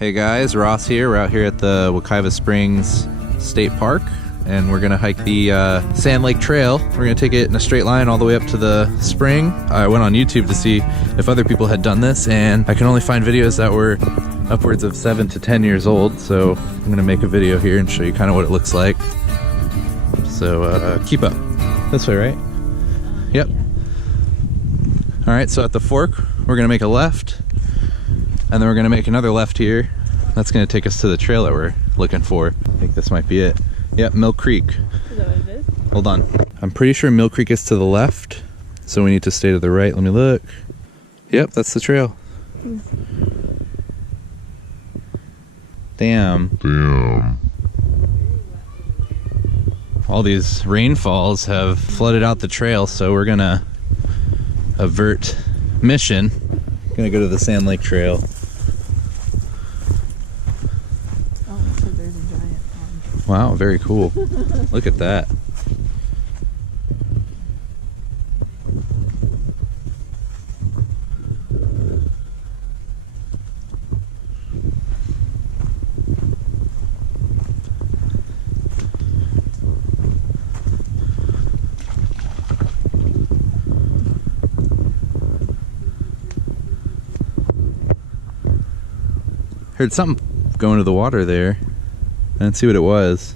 Hey guys, Ross here. We're out here at the Wekiwa Springs State Park and we're gonna hike the Sand Lake Trail. We're gonna take it in a straight line all the way up to the spring. I went on YouTube to see if other people had done this and I can only find videos that were upwards of 7 to 10 years old, so I'm gonna make a video here and show you kind of what it looks like. So keep up. This way, right? Yep. Yeah. All right, so at the fork, we're gonna make a left and then we're gonna make another left here. That's gonna take us to the trail that we're looking for. I think this might be it. Yep, Mill Creek. Is that what it is? Hold on. I'm pretty sure Mill Creek is to the left, so we need to stay to the right. Let me look. Yep, that's the trail. Damn. All these rainfalls have flooded out the trail, so we're gonna avert mission. Gonna go to the Sand Lake Trail. There's a giant pond. Wow, very cool. Look at that. Heard something going to the water there. I didn't see what it was.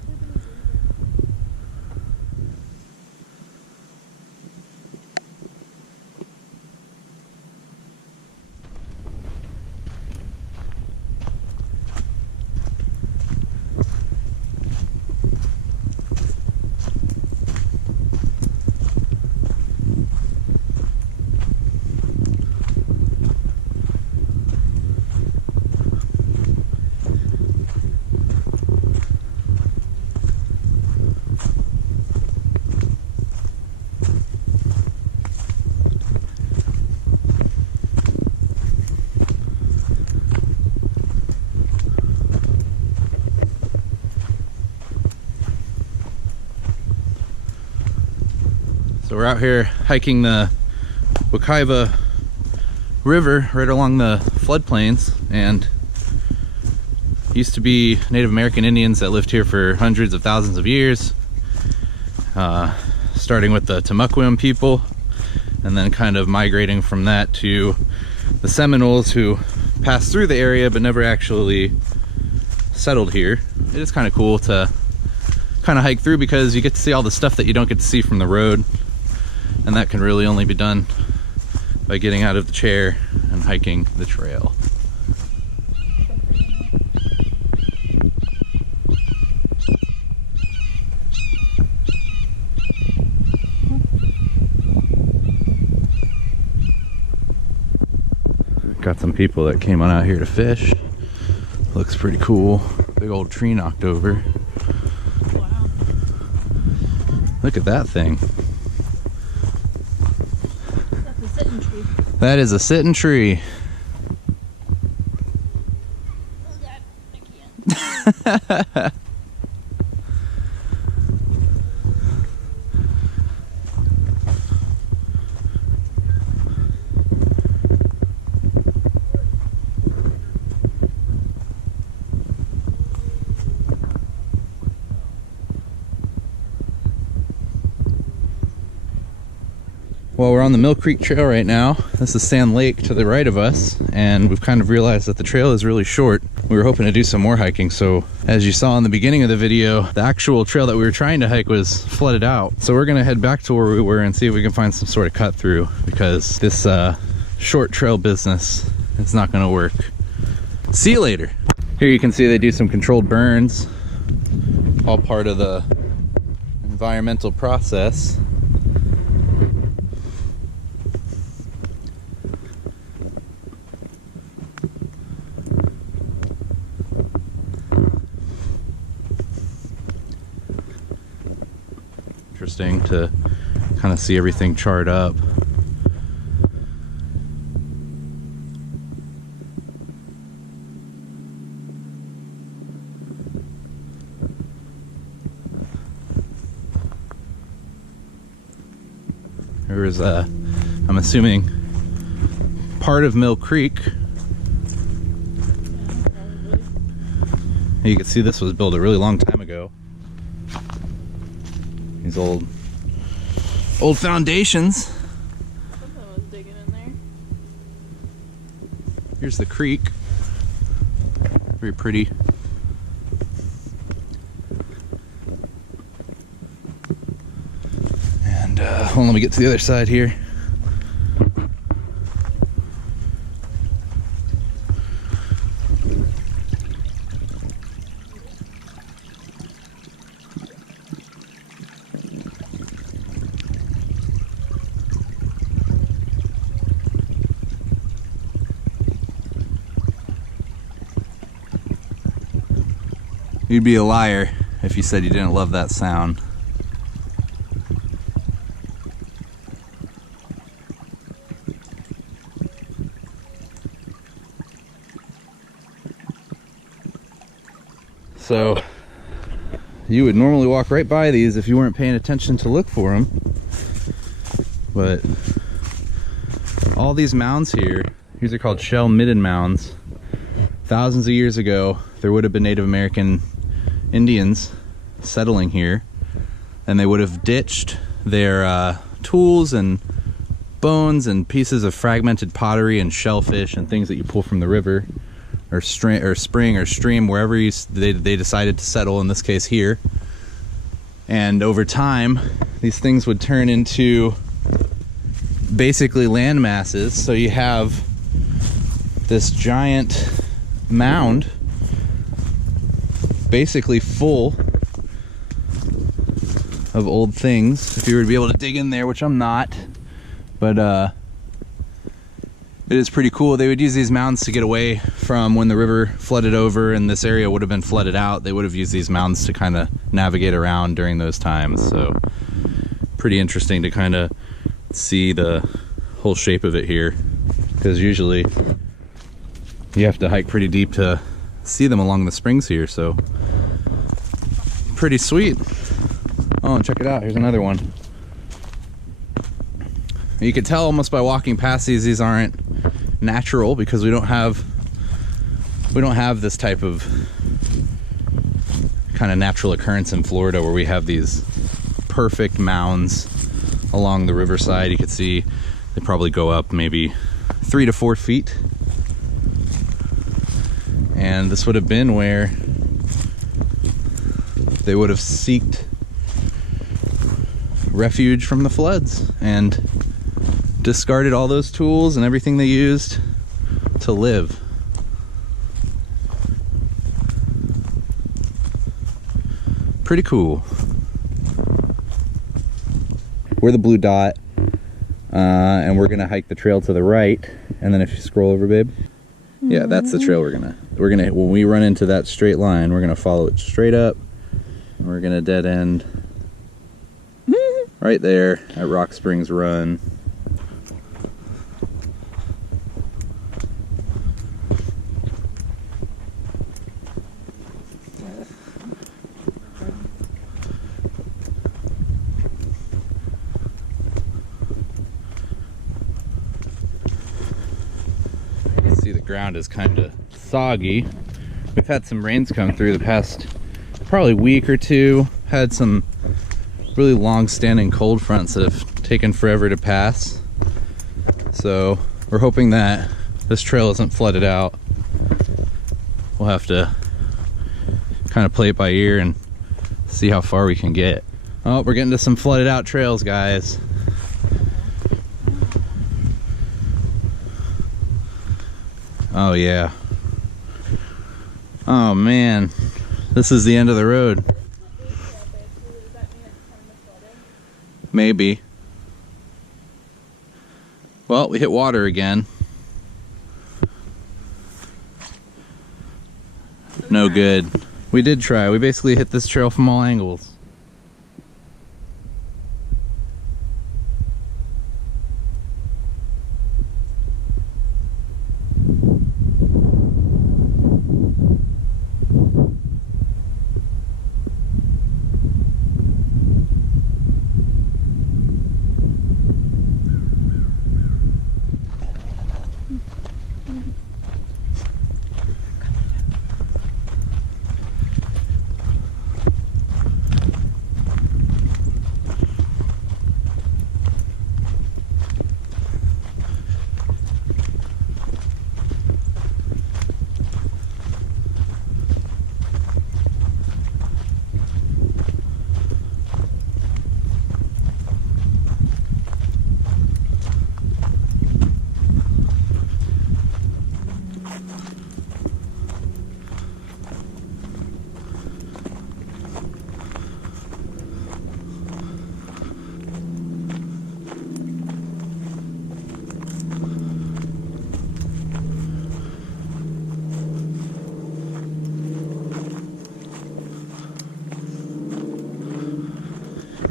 So we're out here hiking the Wekiwa River right along the floodplains, and used to be Native American Indians that lived here for hundreds of thousands of years, starting with the Timucuan people and then kind of migrating from that to the Seminoles, who passed through the area but never actually settled here. It is kind of cool to kind of hike through because you get to see all the stuff that you don't get to see from the road. And that can really only be done by getting out of the chair and hiking the trail. Got some people that came on out here to fish. Looks pretty cool. Big old tree knocked over. Wow. Look at that thing. Sitting tree. That is a sitting tree. Oh God, I can't. Well, we're on the Mill Creek Trail right now. This is Sand Lake to the right of us, and we've kind of realized that the trail is really short. We were hoping to do some more hiking, so as you saw in the beginning of the video, the actual trail that we were trying to hike was flooded out. So we're gonna head back to where we were and see if we can find some sort of cut through, because this short trail business is not gonna work. See you later. Here you can see they do some controlled burns, all part of the environmental process. Interesting to kind of see everything charred up. There was I'm assuming part of Mill Creek. You can see this was built a really long time ago. These old foundations. Something was digging in there. Here's the creek. Very pretty. And hold on, let me get to the other side here. You'd be a liar if you said you didn't love that sound. So, you would normally walk right by these if you weren't paying attention to look for them. But all these mounds here, these are called shell Midden mounds. Thousands of years ago, there would have been Native American Indians settling here, and they would have ditched their tools and bones and pieces of fragmented pottery and shellfish and things that you pull from the river or spring or stream, wherever they decided to settle, in this case here. And over time, these things would turn into basically land masses. So you have this giant mound basically full of old things. If you were to be able to dig in there, which I'm not, but it is pretty cool. They would use these mounds to get away from when the river flooded over and this area would have been flooded out. They would have used these mounds to kind of navigate around during those times. So pretty interesting to kind of see the whole shape of it here, because usually you have to hike pretty deep to see them along the springs here. So pretty sweet. Oh, and check it out, here's another one. You can tell almost by walking past these aren't natural, because we don't have this type of kind of natural occurrence in Florida where we have these perfect mounds along the riverside. You can see they probably go up maybe 3 to 4 feet. And this would have been where they would have sought refuge from the floods and discarded all those tools and everything they used to live. Pretty cool. We're the blue dot, and we're gonna hike the trail to the right. And then if you scroll over, babe. Yeah, that's the trail we're gonna, when we run into that straight line, we're gonna follow it straight up, and we're gonna dead end right there at Rock Springs Run. See, the ground is kind of soggy. We've had some rains come through the past probably week or two. Had some really long-standing cold fronts that have taken forever to pass. So we're hoping that this trail isn't flooded out. We'll have to kind of play it by ear and see how far we can get. Oh, we're getting to some flooded out trails, guys. Oh yeah. Oh man, this is the end of the road. Maybe. Well, we hit water again. No good. We did try. We basically hit this trail from all angles.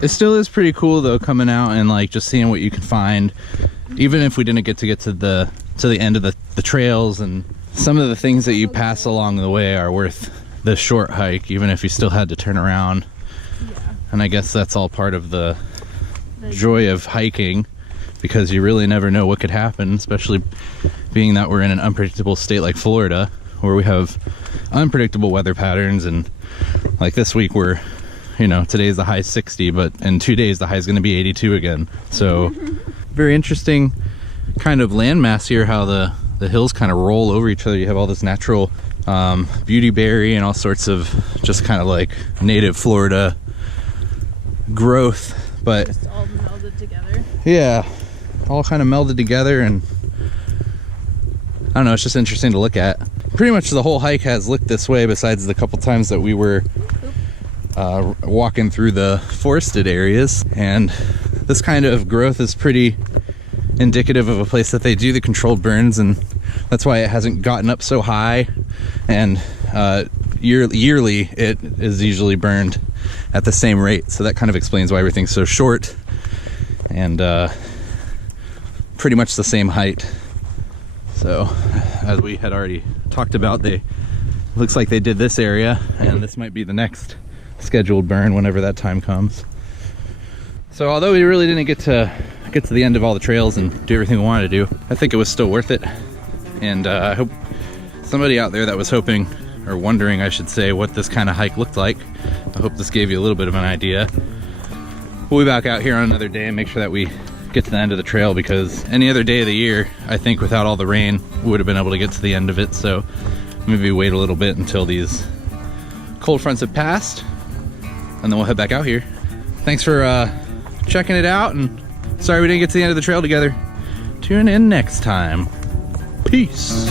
It still is pretty cool though, coming out and like just seeing what you can find, even if we didn't get to the end of the trails. And some of the things that you pass along the way are worth the short hike, even if you still had to turn around. Yeah. And I guess that's all part of the joy of hiking, because you really never know what could happen, especially being that we're in an unpredictable state like Florida, where we have unpredictable weather patterns. And like this week, we're, you know, today's the high 60, but in 2 days the high is going to be 82 again. So very interesting kind of landmass here, how the hills kind of roll over each other. You have all this natural beautyberry and all sorts of just kind of like native Florida growth, but Just all melded together. yeah, all kind of melded together. And I don't know, it's just interesting to look at. Pretty much the whole hike has looked this way, besides the couple times that we were walking through the forested areas. And this kind of growth is pretty indicative of a place that they do the controlled burns, and that's why it hasn't gotten up so high. And yearly it is usually burned at the same rate, so that kind of explains why everything's so short and pretty much the same height. So as we had already talked about, looks like they did this area, and this might be the next scheduled burn whenever that time comes. So although we really didn't get to the end of all the trails and do everything we wanted to do, I think it was still worth it. And I hope somebody out there that was hoping, or wondering I should say, what this kind of hike looked like, I hope this gave you a little bit of an idea. We'll be back out here on another day and make sure that we get to the end of the trail, because any other day of the year, I think without all the rain, we would have been able to get to the end of it. So maybe wait a little bit until these cold fronts have passed, and then we'll head back out here. Thanks for checking it out, and sorry we didn't get to the end of the trail together. Tune in next time. Peace.